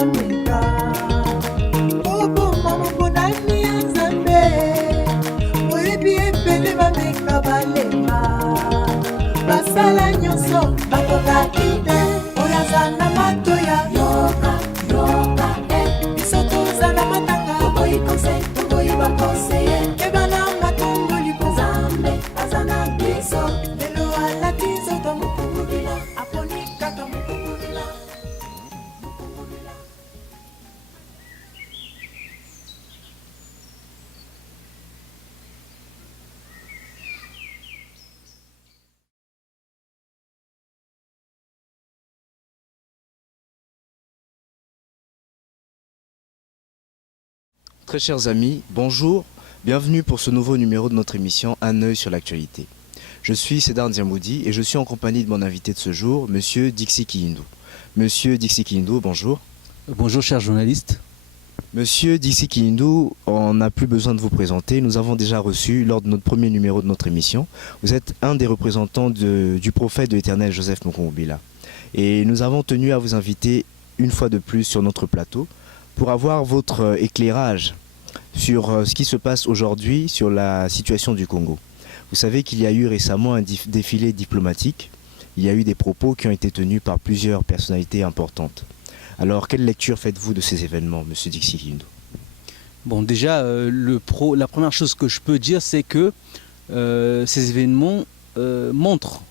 bameka oboma mokonani ya nzambe oyebi ebele bameka balema basala nyonso bakokaki te oyo aza na matoya yoka biso toza na matanga toboyi conseil toboyi bakonseye ebana matungu lipo nzambe aza na biso lelo alati nzoto mokungulila aponi kaka mokungulila. Très chers amis, bonjour, bienvenue pour ce nouveau numéro de notre émission Un œil sur l'actualité. Je suis Cédar Ndiamoudi et je suis en compagnie de mon invité de ce jour, Monsieur Dixi Kiyindou. Monsieur Dixi Kiyindou, bonjour. Bonjour chers journalistes. Monsieur Dixi Kiyindou, on n'a plus besoin de vous présenter, nous avons déjà reçu lors de notre premier numéro de notre émission. Vous êtes un des représentants du prophète de l'Éternel Joseph Mokongobila. Et nous avons tenu à vous inviter une fois de plus sur notre plateau pour avoir votre éclairage sur ce qui se passe aujourd'hui sur la situation du Congo. Vous savez qu'il y a eu récemment un défilé diplomatique. Il y a eu des propos qui ont été tenus par plusieurs personnalités importantes. Alors, quelle lecture faites-vous de ces événements, Monsieur Dixi Kiyindou? Bon, déjà, la première chose que je peux dire, c'est que ces événements montrent,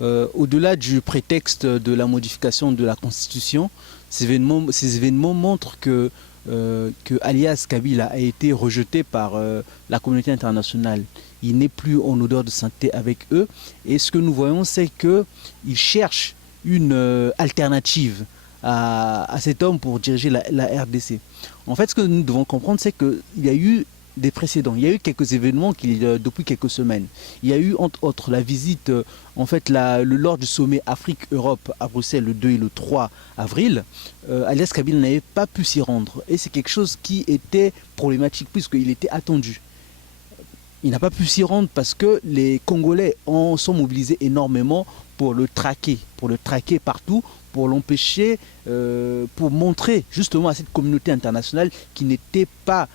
au-delà du prétexte de la modification de la Constitution, ces événements montrent que alias Kabila a été rejeté par la communauté internationale. Il n'est plus en odeur de sainteté avec eux. Et ce que nous voyons, c'est qu'ils cherchent une alternative à cet homme pour diriger la RDC. En fait, ce que nous devons comprendre, c'est qu'il y a eu des précédents. Il y a eu quelques événements depuis quelques semaines. Il y a eu entre autres la visite, lors du sommet Afrique-Europe à Bruxelles le 2 et le 3 avril, alias Kabila n'avait pas pu s'y rendre. Et c'est quelque chose qui était problématique puisqu'il était attendu. Il n'a pas pu s'y rendre parce que les Congolais sont mobilisés énormément pour le traquer partout, pour l'empêcher, pour montrer justement à cette communauté internationale qu'il n'était pas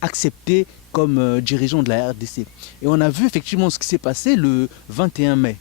accepté comme dirigeant de la RDC. Et on a vu effectivement ce qui s'est passé le 21 mai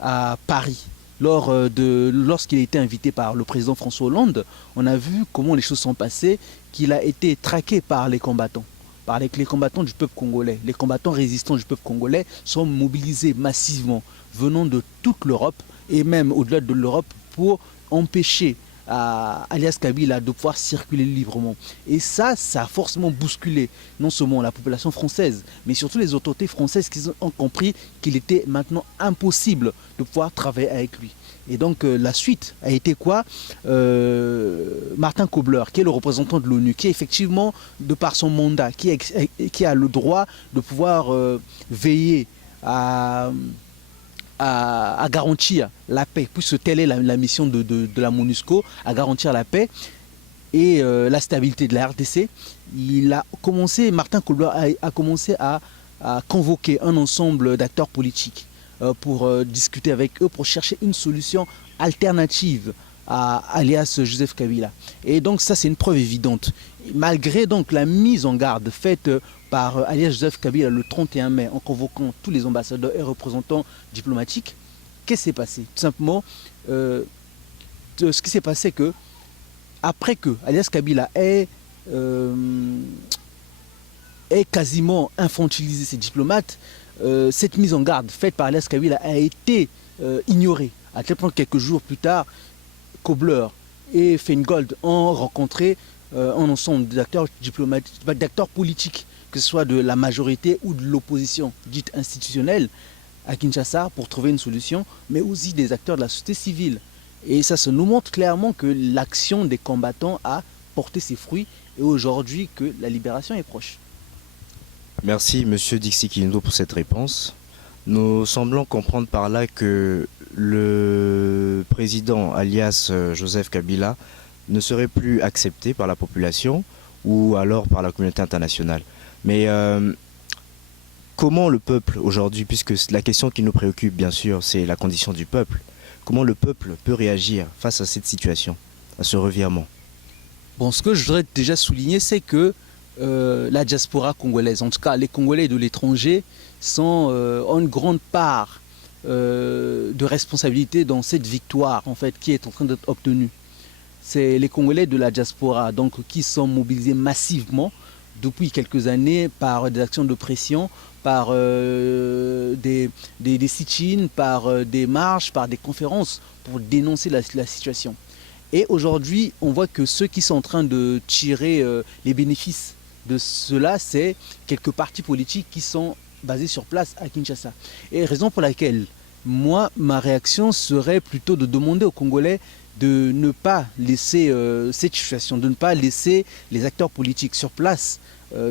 à Paris. Lorsqu'il a été invité par le président François Hollande, on a vu comment les choses sont passées, qu'il a été traqué par les combattants. Par les combattants du peuple congolais. Les combattants résistants du peuple congolais sont mobilisés massivement venant de toute l'Europe et même au-delà de l'Europe pour empêcher alias Kabila de pouvoir circuler librement. Et ça a forcément bousculé non seulement la population française, mais surtout les autorités françaises qui ont compris qu'il était maintenant impossible de pouvoir travailler avec lui. Et donc la suite a été quoi? Martin Kobler, qui est le représentant de l'ONU, qui effectivement, de par son mandat, qui a le droit de pouvoir veiller à garantir la paix, puisque telle est la mission de la MONUSCO, à garantir la paix et la stabilité de la RDC. Martin Kobler a commencé à convoquer un ensemble d'acteurs politiques pour discuter avec eux, pour chercher une solution alternative à alias Joseph Kabila. Et donc ça, c'est une preuve évidente. Malgré donc la mise en garde faite par alias Joseph Kabila le 31 mai en convoquant tous les ambassadeurs et représentants diplomatiques, qu'est-ce qui s'est passé? Tout simplement, ce qui s'est passé, que après que alias Kabila ait quasiment infantilisé ses diplomates, cette mise en garde faite par alias Kabila a été ignorée. À tel point que quelques jours plus tard, Kobler et Feingold ont rencontré un ensemble d'acteurs diplomatiques, d'acteurs politiques, que ce soit de la majorité ou de l'opposition dite institutionnelle à Kinshasa, pour trouver une solution, mais aussi des acteurs de la société civile. Et ça nous montre clairement que l'action des combattants a porté ses fruits et aujourd'hui que la libération est proche. Merci Monsieur Dixi Kiyindou pour cette réponse. Nous semblons comprendre par là que le président alias Joseph Kabila ne serait plus accepté par la population ou alors par la communauté internationale. Mais comment le peuple aujourd'hui, puisque la question qui nous préoccupe bien sûr c'est la condition du peuple, comment le peuple peut réagir face à cette situation, à ce revirement? Bon, ce que je voudrais déjà souligner, c'est que la diaspora congolaise, en tout cas les Congolais de l'étranger, ont une grande part de responsabilité dans cette victoire en fait, qui est en train d'être obtenue. C'est les Congolais de la diaspora donc, qui sont mobilisés massivement depuis quelques années par des actions de pression, par des sit-ins, par des marches, par des conférences pour dénoncer la situation. Et aujourd'hui, on voit que ceux qui sont en train de tirer les bénéfices de cela, c'est quelques partis politiques qui sont basés sur place à Kinshasa. Et raison pour laquelle, moi, ma réaction serait plutôt de demander aux Congolais de ne pas laisser cette situation, de ne pas laisser les acteurs politiques sur place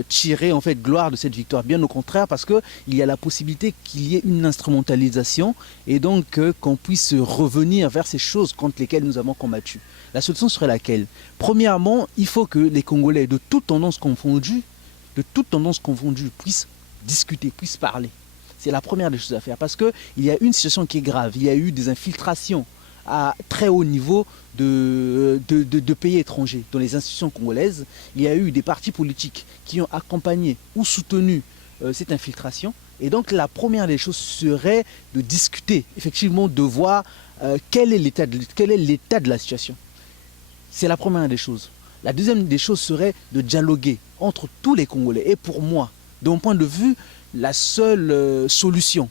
tirer en fait gloire de cette victoire. Bien au contraire, parce qu'il y a la possibilité qu'il y ait une instrumentalisation et donc qu'on puisse revenir vers ces choses contre lesquelles nous avons combattu. La solution serait laquelle? Premièrement, il faut que les Congolais de toutes tendances confondues, puissent discuter, puissent parler. C'est la première des choses à faire parce qu'il y a une situation qui est grave. Il y a eu des infiltrations à très haut niveau de pays étrangers dans les institutions congolaises. Il y a eu des partis politiques qui ont accompagné ou soutenu cette infiltration. Et donc la première des choses serait de discuter, effectivement, de voir quel est l'état de la situation. C'est la première des choses. La deuxième des choses serait de dialoguer entre tous les Congolais. Et pour moi, de mon point de vue, la seule solution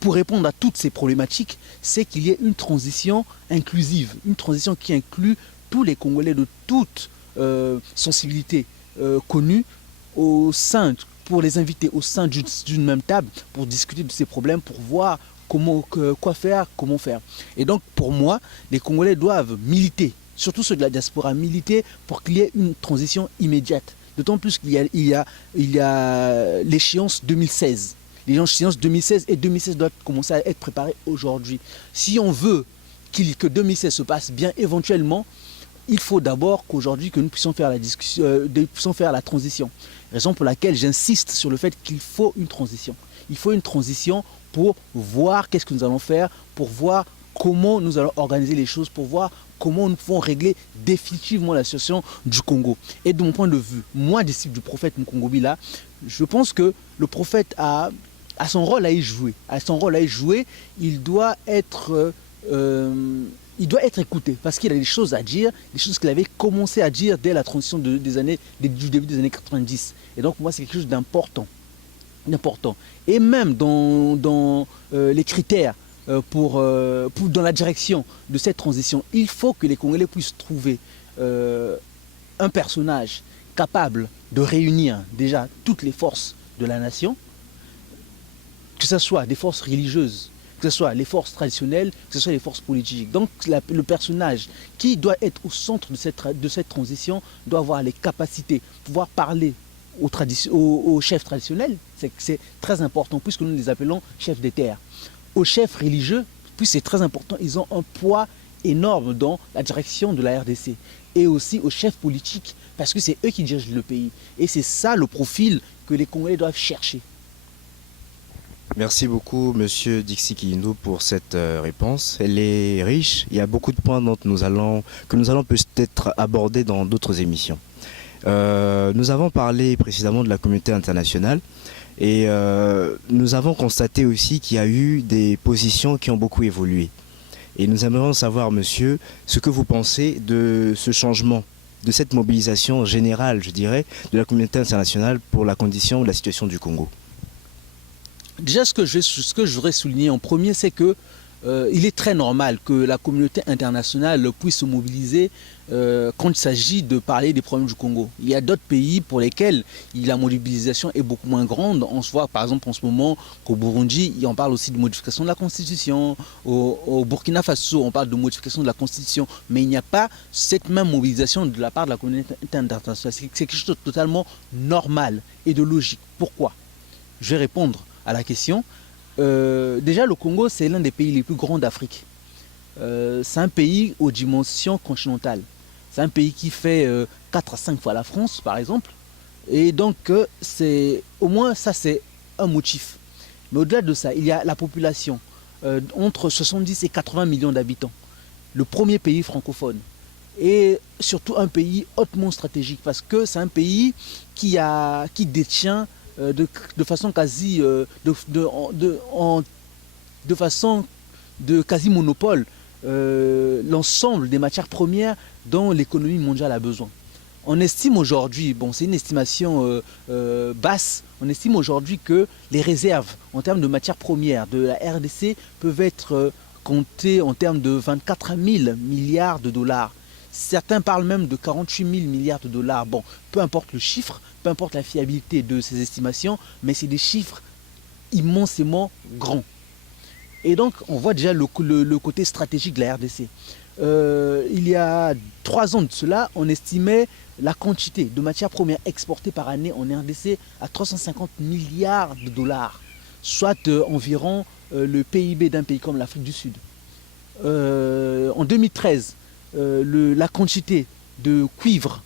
pour répondre à toutes ces problématiques, c'est qu'il y ait une transition inclusive, une transition qui inclut tous les Congolais de toute sensibilité connue pour les inviter au sein d'une même table, pour discuter de ces problèmes, pour voir quoi faire, comment faire. Et donc pour moi, les Congolais doivent militer, surtout ceux de la diaspora, militer pour qu'il y ait une transition immédiate. D'autant plus qu'il y a l'échéance 2016. L'échéance 2016 et 2016 doivent commencer à être préparées aujourd'hui. Si on veut que 2016 se passe bien, éventuellement, il faut d'abord qu'aujourd'hui que nous puissions faire la transition. Raison pour laquelle j'insiste sur le fait qu'il faut une transition. Il faut une transition pour voir qu'est-ce que nous allons faire, pour voir comment nous allons organiser les choses, pour voir comment nous pouvons régler définitivement la situation du Congo. Et de mon point de vue, moi, disciple du prophète Mukongobila, je pense que le prophète a son rôle à y jouer. Il doit être écouté parce qu'il a des choses à dire, des choses qu'il avait commencé à dire dès la transition du début des années 90. Et donc, moi, c'est quelque chose d'important. Et même dans les critères dans la direction de cette transition, il faut que les Congolais puissent trouver un personnage capable de réunir déjà toutes les forces de la nation, que ce soit des forces religieuses, que ce soit les forces traditionnelles, que ce soit les forces politiques. Donc le personnage qui doit être au centre de cette transition doit avoir les capacités, pouvoir parler aux chefs traditionnels, c'est très important puisque nous les appelons chefs des terres. Aux chefs religieux, puis c'est très important, ils ont un poids énorme dans la direction de la RDC. Et aussi aux chefs politiques, parce que c'est eux qui dirigent le pays. Et c'est ça le profil que les Congolais doivent chercher. Merci beaucoup, Monsieur Dixi Kiyindou, pour cette réponse. Elle est riche. Il y a beaucoup de points que nous allons peut-être aborder dans d'autres émissions. Nous avons parlé précédemment de la communauté internationale et nous avons constaté aussi qu'il y a eu des positions qui ont beaucoup évolué. Et nous aimerions savoir, monsieur, ce que vous pensez de ce changement, de cette mobilisation générale, je dirais, de la communauté internationale pour la condition ou la situation du Congo. Déjà, ce que je voudrais souligner en premier, c'est que il est très normal que la communauté internationale puisse se mobiliser quand il s'agit de parler des problèmes du Congo. Il y a d'autres pays pour lesquels la mobilisation est beaucoup moins grande. On se voit par exemple en ce moment qu'au Burundi, on parle aussi de modification de la Constitution. Au Burkina Faso, on parle de modification de la Constitution. Mais il n'y a pas cette même mobilisation de la part de la communauté internationale. C'est quelque chose de totalement normal et de logique. Pourquoi? Je vais répondre à la question. Déjà, le Congo, c'est l'un des pays les plus grands d'Afrique. C'est un pays aux dimensions continentales. C'est un pays qui fait 4 à 5 fois la France, par exemple. Et donc, au moins, ça, c'est un motif. Mais au-delà de ça, il y a la population, entre 70 et 80 millions d'habitants. Le premier pays francophone. et surtout un pays hautement stratégique parce que c'est un pays qui détient de façon quasi de façon de quasi monopole l'ensemble des matières premières dont l'économie mondiale a besoin. On estime aujourd'hui, bon c'est une estimation basse, on estime aujourd'hui que les réserves en termes de matières premières de la RDC peuvent être comptées en termes de 24 000 milliards de dollars. Certains parlent même de 48 000 milliards de dollars. Bon, peu importe le chiffre, peu importe la fiabilité de ces estimations, mais c'est des chiffres immensément grands. Et donc, on voit déjà le côté stratégique de la RDC. Il y a 3 ans de cela, on estimait la quantité de matières premières exportées par année en RDC à 350 milliards de dollars, soit environ le PIB d'un pays comme l'Afrique du Sud. En 2013, la quantité de cuivre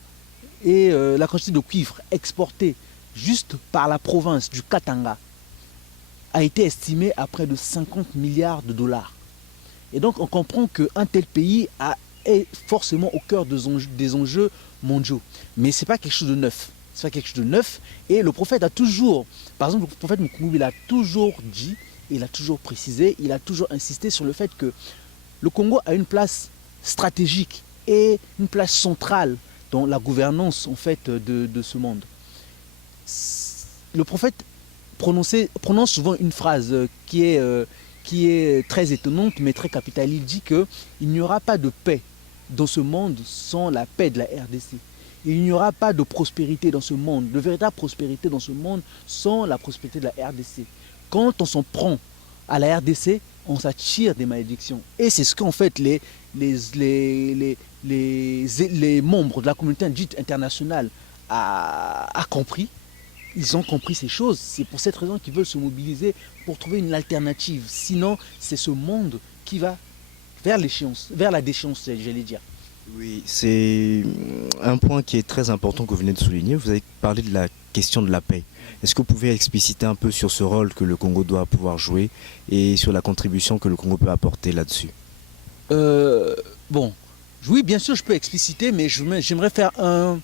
exportée juste par la province du Katanga a été estimée à près de 50 milliards de dollars. Et donc on comprend qu'un tel pays est forcément au cœur des enjeux mondiaux. Mais ce n'est pas quelque chose de neuf. C'est pas quelque chose de neuf. Et le prophète a toujours, par exemple le prophète Mukumbu, il a toujours dit, il a toujours précisé, il a toujours insisté sur le fait que le Congo a une place stratégique et une place centrale dans la gouvernance en fait de ce monde. Le prophète prononce souvent une phrase qui est très étonnante mais très capitale. Il dit qu'il n'y aura pas de paix dans ce monde sans la paix de la RDC. Il n'y aura pas de prospérité dans ce monde, de véritable prospérité dans ce monde sans la prospérité de la RDC. Quand on s'en prend à la RDC, on s'attire des malédictions. Et c'est ce qu'en fait les membres de la communauté dite internationale a compris. Ils ont compris ces choses. C'est pour cette raison qu'ils veulent se mobiliser pour trouver une alternative. Sinon, c'est ce monde qui va vers l'échéance, vers la déchéance, j'allais dire. Oui, c'est un point qui est très important que vous venez de souligner. Vous avez parlé de la question de la paix. Est-ce que vous pouvez expliciter un peu sur ce rôle que le Congo doit pouvoir jouer et sur la contribution que le Congo peut apporter là-dessus? Bon, oui, bien sûr, je peux expliciter, mais j'aimerais faire un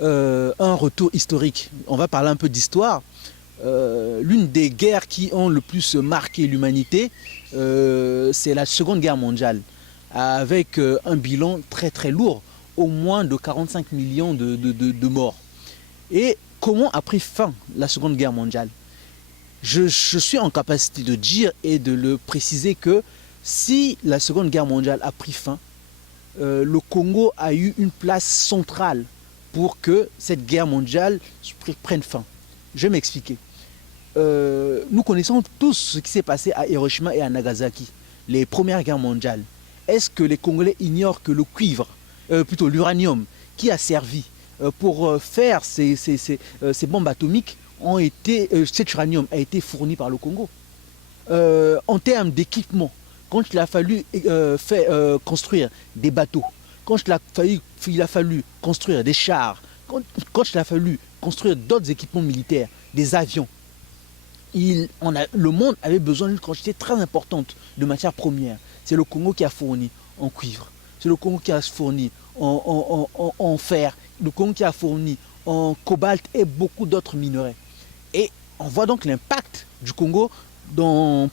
retour historique. On va parler un peu d'histoire. L'une des guerres qui ont le plus marqué l'humanité, c'est la Seconde Guerre mondiale, avec un bilan très très lourd, au moins de 45 millions de morts. Et comment a pris fin la Seconde Guerre mondiale? Je suis en capacité de dire et de le préciser que si la Seconde Guerre mondiale a pris fin, le Congo a eu une place centrale pour que cette guerre mondiale prenne fin. Je vais m'expliquer. Nous connaissons tous ce qui s'est passé à Hiroshima et à Nagasaki, les premières guerres mondiales. Est-ce que les Congolais ignorent que le cuivre, plutôt l'uranium, qui a servi pour faire ces bombes atomiques, cet uranium a été fourni par le Congo? En termes d'équipement, quand il a fallu construire des bateaux, quand il a fallu construire des chars, quand il a fallu construire d'autres équipements militaires, des avions, le monde avait besoin d'une quantité très importante de matières premières. C'est le Congo qui a fourni en cuivre, c'est le Congo qui a fourni en fer, le Congo qui a fourni en cobalt et beaucoup d'autres minerais. Et on voit donc l'impact du Congo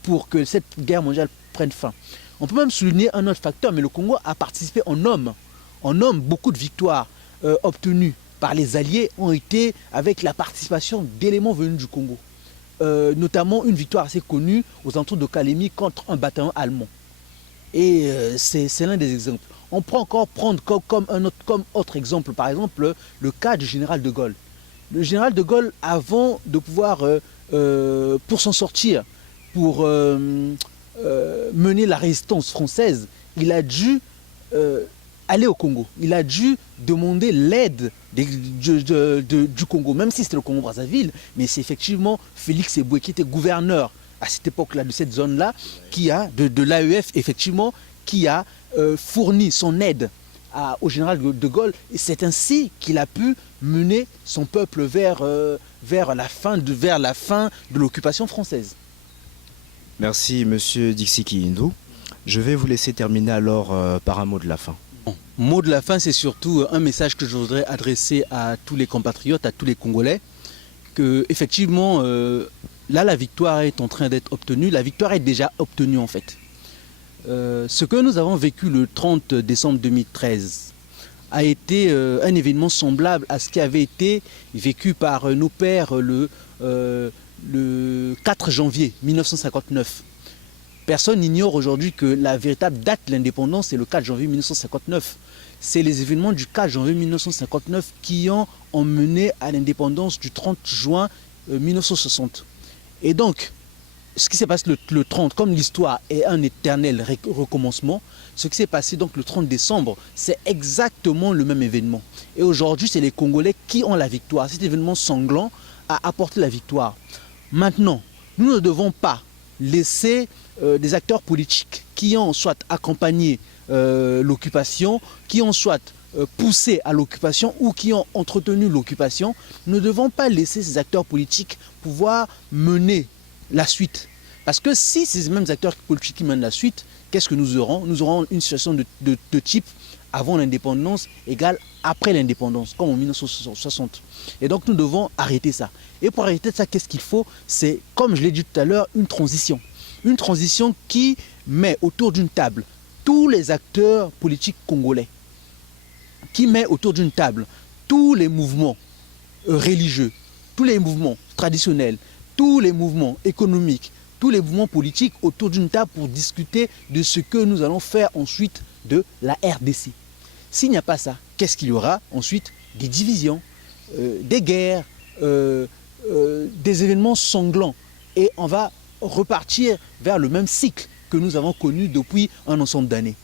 pour que cette guerre mondiale prenne fin. On peut même souligner un autre facteur, mais le Congo a participé en hommes. En hommes, beaucoup de victoires obtenues par les Alliés ont été avec la participation d'éléments venus du Congo. Notamment une victoire assez connue aux alentours de Kalemi contre un bataillon allemand. Et c'est l'un des exemples. On peut encore prendre comme autre exemple, par exemple, le cas du général de Gaulle. Le général de Gaulle, avant de pouvoir, pour s'en sortir, pour mener la résistance française, il a dû aller au Congo. Il a dû demander l'aide du Congo, même si c'était le Congo-Brazzaville, mais c'est effectivement Félix Eboué qui était gouverneur à cette époque-là, de cette zone-là, de l'AEF, effectivement, qui a fourni son aide au général de Gaulle. Et c'est ainsi qu'il a pu mener son peuple vers la fin de l'occupation française. Merci, monsieur Dixi Kiyindou. Je vais vous laisser terminer alors par un mot de la fin. Mot de la fin, c'est surtout un message que je voudrais adresser à tous les compatriotes, à tous les Congolais, que effectivement, là, la victoire est en train d'être obtenue. La victoire est déjà obtenue en fait. Ce que nous avons vécu le 30 décembre 2013 a été un événement semblable à ce qui avait été vécu par nos pères le 4 janvier 1959. Personne n'ignore aujourd'hui que la véritable date de l'indépendance, c'est le 4 janvier 1959. C'est les événements du 4 janvier 1959 qui ont emmené à l'indépendance du 30 juin 1960. Et donc, ce qui s'est passé le 30, comme l'histoire est un éternel recommencement, ce qui s'est passé donc le 30 décembre, c'est exactement le même événement. Et aujourd'hui, c'est les Congolais qui ont la victoire. Cet événement sanglant a apporté la victoire. Maintenant, nous ne devons pas laisser des acteurs politiques qui ont soit accompagné l'occupation, qui ont soit poussé à l'occupation ou qui ont entretenu l'occupation, nous ne devons pas laisser ces acteurs politiques pouvoir mener la suite. Parce que si ces mêmes acteurs politiques qui mènent la suite, qu'est-ce que nous aurons? Nous aurons une situation de type avant l'indépendance égale après l'indépendance, comme en 1960. Et donc nous devons arrêter ça. Et pour arrêter ça, qu'est-ce qu'il faut? C'est, comme je l'ai dit tout à l'heure, une transition. Une transition qui met autour d'une table tous les acteurs politiques congolais, qui met autour d'une table tous les mouvements religieux, tous les mouvements traditionnels, tous les mouvements économiques, tous les mouvements politiques autour d'une table pour discuter de ce que nous allons faire ensuite de la RDC. S'il n'y a pas ça, qu'est-ce qu'il y aura ensuite? Des divisions, des guerres, des événements sanglants. Et on va repartir vers le même cycle que nous avons connu depuis un ensemble d'années.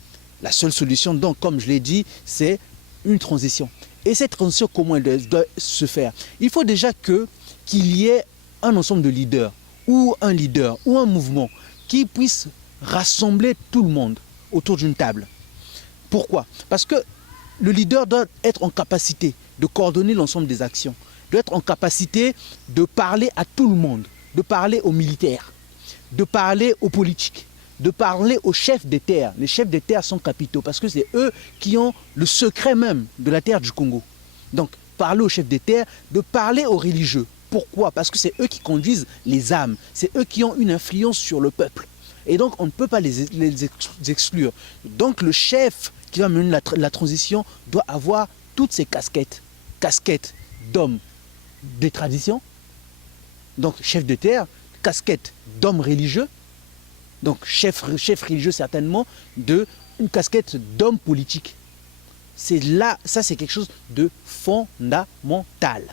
La seule solution, donc, comme je l'ai dit, c'est une transition. Et cette transition, comment elle doit se faire? Il faut déjà qu'il y ait un ensemble de leaders, ou un leader, ou un mouvement qui puisse rassembler tout le monde autour d'une table. Pourquoi? Parce que le leader doit être en capacité de coordonner l'ensemble des actions, doit être en capacité de parler à tout le monde, de parler aux militaires, de parler aux politiques, de parler aux chefs des terres. Les chefs des terres sont capitaux parce que c'est eux qui ont le secret même de la terre du Congo. Donc, parler aux chefs des terres, de parler aux religieux. Pourquoi? Parce que c'est eux qui conduisent les âmes, c'est eux qui ont une influence sur le peuple. Et donc, on ne peut pas les exclure. Donc, le chef qui va mener la transition doit avoir toutes ces casquettes. Casquette d'homme des traditions, donc chef de terre, casquette d'homme religieux, donc chef religieux certainement, une casquette d'homme politique. C'est là, ça c'est quelque chose de fondamental.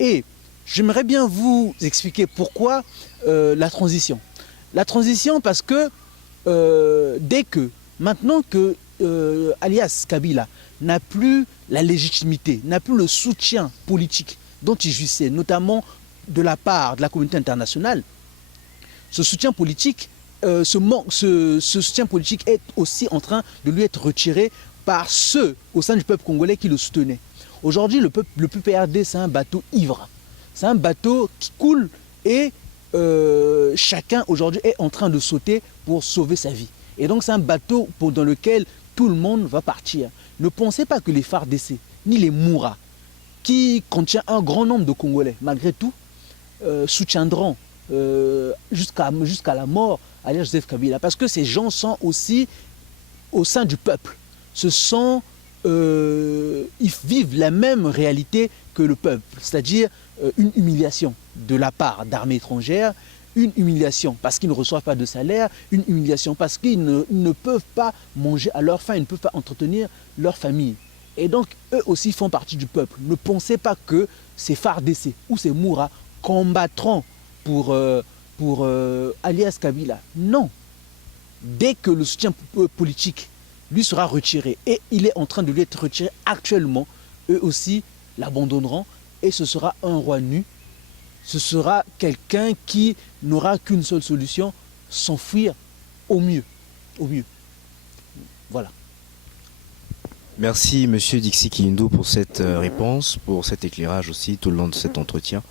Et j'aimerais bien vous expliquer pourquoi la transition. La transition parce que maintenant que alias Kabila n'a plus la légitimité, n'a plus le soutien politique dont il jouissait, notamment de la part de la communauté internationale, ce soutien politique, ce soutien politique est aussi en train de lui être retiré par ceux au sein du peuple congolais qui le soutenaient. Aujourd'hui, le PPRD, c'est un bateau ivre. C'est un bateau qui coule et chacun aujourd'hui est en train de sauter pour sauver sa vie. Et donc c'est un bateau dans lequel tout le monde va partir. Ne pensez pas que les FARDC, ni les Moura, qui contient un grand nombre de Congolais, malgré tout, soutiendront jusqu'à la mort alias Joseph Kabila. Parce que ces gens sont aussi au sein du peuple. Ils vivent la même réalité que le peuple, c'est-à-dire une humiliation de la part d'armées étrangères, une humiliation parce qu'ils ne reçoivent pas de salaire, une humiliation parce qu'ils ne peuvent pas manger à leur faim, ils ne peuvent pas entretenir leur famille. Et donc, eux aussi font partie du peuple. Ne pensez pas que ces FARDC ou ces Moura combattront pour alias Kabila. Non. Dès que le soutien politique lui sera retiré, et il est en train de lui être retiré actuellement, eux aussi l'abandonneront, et ce sera un roi nu. Ce sera quelqu'un qui n'aura qu'une seule solution, s'enfuir au mieux. Au mieux. Voilà. Merci Monsieur Dixi Kiyindou pour cette réponse, pour cet éclairage aussi tout le long de cet entretien.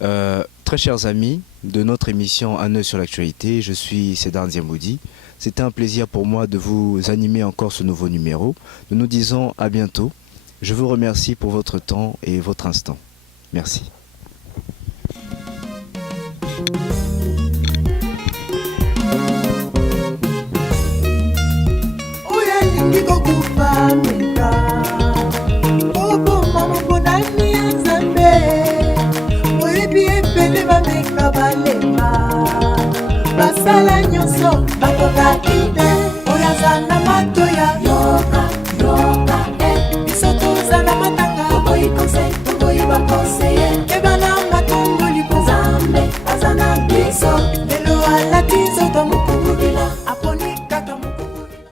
Très chers amis de notre émission Un œil sur l'actualité, je suis Cédar Ndiamoudi. C'était un plaisir pour moi de vous animer encore ce nouveau numéro. Nous nous disons à bientôt. Je vous remercie pour votre temps et votre instant. Merci. basala nyonso bakokaki te oyo aza na matoi